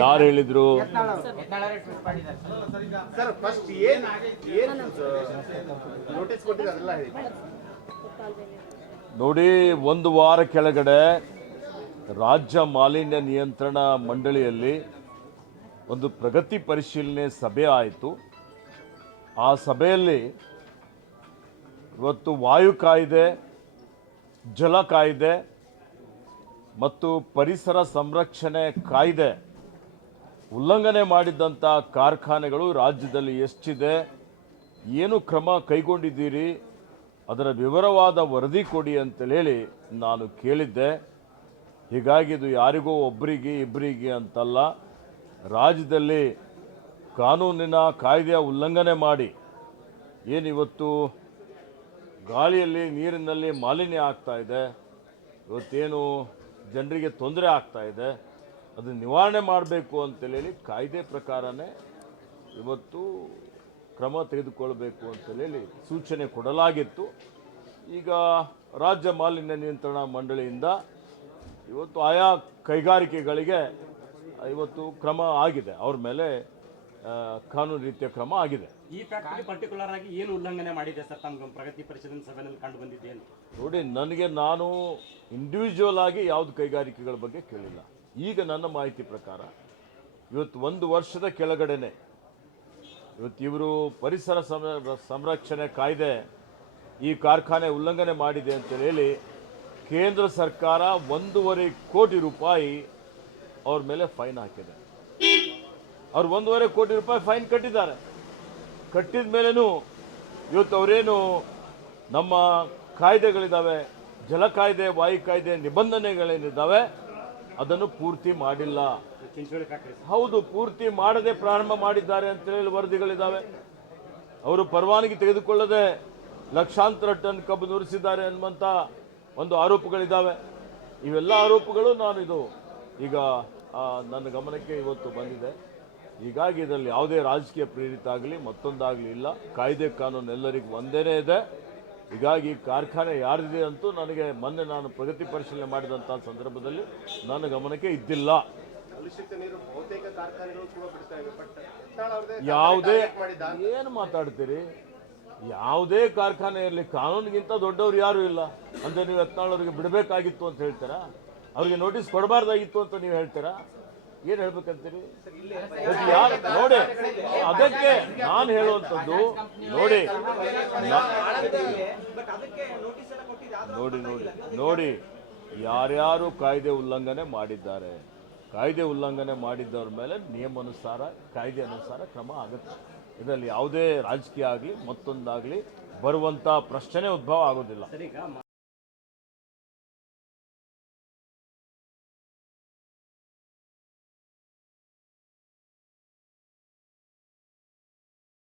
ಯಾರು ಹೇಳಿದ್ರು? ನೋಡಿ, ಒಂದು ವಾರ ಕೆಳಗಡೆ ರಾಜ್ಯ ಮಾಲಿನ್ಯ ನಿಯಂತ್ರಣ ಮಂಡಳಿಯಲ್ಲಿ ಒಂದು ಪ್ರಗತಿ ಪರಿಶೀಲನೆ ಸಭೆ ಆಯಿತು. ಆ ಸಭೆಯಲ್ಲಿ ಇವತ್ತು ವಾಯು ಕಾಯ್ದೆ, ಜಲ ಕಾಯ್ದೆ ಮತ್ತು ಪರಿಸರ ಸಂರಕ್ಷಣೆ ಕಾಯ್ದೆ ಉಲ್ಲಂಘನೆ ಮಾಡಿದಂಥ ಕಾರ್ಖಾನೆಗಳು ರಾಜ್ಯದಲ್ಲಿ ಎಷ್ಟಿದೆ, ಏನು ಕ್ರಮ ಕೈಗೊಂಡಿದ್ದೀರಿ, ಅದರ ವಿವರವಾದ ವರದಿ ಕೊಡಿ ಅಂತೇಳಿ ನಾನು ಕೇಳಿದ್ದೆ. ಹೀಗಾಗಿ ಇದು ಯಾರಿಗೋ ಒಬ್ಬರಿಗೆ ಇಬ್ಬರಿಗೆ ಅಂತಲ್ಲ, ರಾಜ್ಯದಲ್ಲಿ ಕಾನೂನಿನ ಕಾಯ್ದೆಯ ಉಲ್ಲಂಘನೆ ಮಾಡಿ ಏನಿವತ್ತು ಗಾಳಿಯಲ್ಲಿ ನೀರಿನಲ್ಲಿ ಮಾಲಿನ್ಯ ಆಗ್ತಾ ಇದೆ, ಇವತ್ತೇನು ಜನರಿಗೆ ತೊಂದರೆ ಆಗ್ತಾ ಇದೆ, ಅದನ್ನು ನಿವಾರಣೆ ಮಾಡಬೇಕು ಅಂತೇಳಿ ಕಾಯ್ದೆ ಪ್ರಕಾರನೇ ಇವತ್ತು ಕ್ರಮ ತೆಗೆದುಕೊಳ್ಬೇಕು ಅಂತೇಳಿ ಸೂಚನೆ ಕೊಡಲಾಗಿತ್ತು. ಈಗ ರಾಜ್ಯ ಮಾಲಿನ್ಯ ನಿಯಂತ್ರಣ ಮಂಡಳಿಯಿಂದ ಇವತ್ತು ಆಯಾ ಕೈಗಾರಿಕೆಗಳಿಗೆ ಇವತ್ತು ಕ್ರಮ ಆಗಿದೆ, ಅವ್ರ ಮೇಲೆ ಕಾನೂನು ರೀತಿಯ ಕ್ರಮ ಆಗಿದೆ. ಈ ಫ್ಯಾಕ್ಟರಿ ಪರ್ಟಿಕ್ಯುಲರ್ ಆಗಿ ಏನು ಉಲ್ಲಂಘನೆ ಮಾಡಿದೆ ಸರ್? ತಮ್ಮ ಪ್ರಗತಿ ಪರಿಶೀಲನೆ ಸಭೆಯಲ್ಲಿ ಕಂಡು ಬಂದಿದ್ದೇನು? ನೋಡಿ, ನಾನು ಇಂಡಿವಿಜುವಲ್ ಆಗಿ ಯಾವುದು ಕೈಗಾರಿಕೆಗಳ ಬಗ್ಗೆ ಕೇಳಿಲ್ಲ. ಈಗ ನನ್ನ ಮಾಹಿತಿ ಪ್ರಕಾರ ಇವತ್ತು 1 ವರ್ಷದ ಕೆಳಗಡೆನೆ ಇವತ್ತು ಇವರು ಪರಿಸರ ಸಂರಕ್ಷಣೆ ಕಾಯ್ದೆ ಈ ಕಾರ್ಖಾನೆ ಉಲ್ಲಂಘನೆ ಮಾಡಿದೆ ಅಂತೇಳಿ ಕೇಂದ್ರ ಸರ್ಕಾರ 1.5 ಕೋಟಿ ರೂಪಾಯಿ ಅವ್ರ ಮೇಲೆ ಫೈನ್ ಹಾಕಿದೆ. ಅವ್ರು 1.5 ಕೋಟಿ ರೂಪಾಯಿ ಫೈನ್ ಕಟ್ಟಿದ್ದಾರೆ. ಕಟ್ಟಿದ ಮೇಲೇನು ಇವತ್ತು ಅವರೇನು ನಮ್ಮ ಕಾಯ್ದೆಗಳಿದ್ದಾವೆ, ಜಲ ಕಾಯ್ದೆ, ವಾಯು ಕಾಯ್ದೆ ನಿಬಂಧನೆಗಳೇನಿದ್ದಾವೆ ಅದನ್ನು ಪೂರ್ತಿ ಮಾಡಿಲ್ಲ. ಹೌದು, ಪೂರ್ತಿ ಮಾಡದೆ ಪ್ರಾರಂಭ ಮಾಡಿದ್ದಾರೆ ಅಂತೇಳಿ ವರದಿಗಳಿದ್ದಾವೆ. ಅವರು ಪರವಾನಗಿ ತೆಗೆದುಕೊಳ್ಳದೆ ಲಕ್ಷಾಂತರ ಟನ್ ಕಬ್ಬು ನುರಿಸಿದ್ದಾರೆ ಅನ್ನುವಂಥ ಒಂದು ಆರೋಪಗಳಿದ್ದಾವೆ. ಇವೆಲ್ಲ ಆರೋಪಗಳು ಈಗ ನನ್ನ ಗಮನಕ್ಕೆ ಇವತ್ತು ಬಂದಿದೆ. ಹೀಗಾಗಿ ಇದರಲ್ಲಿ ಯಾವುದೇ ರಾಜಕೀಯ ಪ್ರೇರಿತ ಆಗಲಿ ಮತ್ತೊಂದಾಗಲಿ ಇಲ್ಲ. ಕಾಯ್ದೆ ಕಾನೂನು ಎಲ್ಲರಿಗೂ ಒಂದೇನೇ ಇದೆ. ಹೀಗಾಗಿ ಕಾರ್ಖಾನೆ ಯಾರಿದೆ ಅಂತೂ ನನಗೆ ಮೊನ್ನೆ ನಾನು ಪ್ರಗತಿ ಪರಿಶೀಲನೆ ಮಾಡಿದಂಥ ಸಂದರ್ಭದಲ್ಲಿ ನನ್ನ ಗಮನಕ್ಕೆ ಇದ್ದಿಲ್ಲ. ಯಾವುದೇ ಏನು ಮಾತಾಡ್ತೀರಿ? ಯಾವುದೇ ಕಾರ್ಖಾನೆ ಇರಲಿ, ಕಾನೂನಿಗಿಂತ ದೊಡ್ಡವ್ರು ಯಾರೂ ಇಲ್ಲ ಅಂತ ನೀವು ಯತ್ನಾಳ್ ಬಿಡಬೇಕಾಗಿತ್ತು ಅಂತ ಹೇಳ್ತೀರಾ? ಅವ್ರಿಗೆ ನೋಟಿಸ್ ಕೊಡಬಾರ್ದಾಗಿತ್ತು ಅಂತ ನೀವು ಹೇಳ್ತೀರಾ? ಏನು ಹೇಳ್ಬೇಕಂತೀರಿ? ನೋಡಿ, ಅದಕ್ಕೆ ನಾನು ಹೇಳುವಂಥದ್ದು ನೋಡಿ ಯಾರ್ಯಾರು ಕಾಯ್ದೆ ಉಲ್ಲಂಘನೆ ಮಾಡಿದ್ದಾರೆ, ಕಾಯ್ದೆ ಉಲ್ಲಂಘನೆ ಮಾಡಿದ್ದವ್ರ ಮೇಲೆ ನಿಯಮಾನುಸಾರ ಕಾಯ್ದೆ ಅನುಸಾರ ಕ್ರಮ ಆಗುತ್ತೆ. ಇದರಲ್ಲಿ ಯಾವುದೇ ರಾಜಕೀಯ ಆಗಲಿ ಮತ್ತೊಂದಾಗಲಿ ಬರುವಂಥ ಪ್ರಶ್ನೆ ಉದ್ಭವ ಆಗೋದಿಲ್ಲ.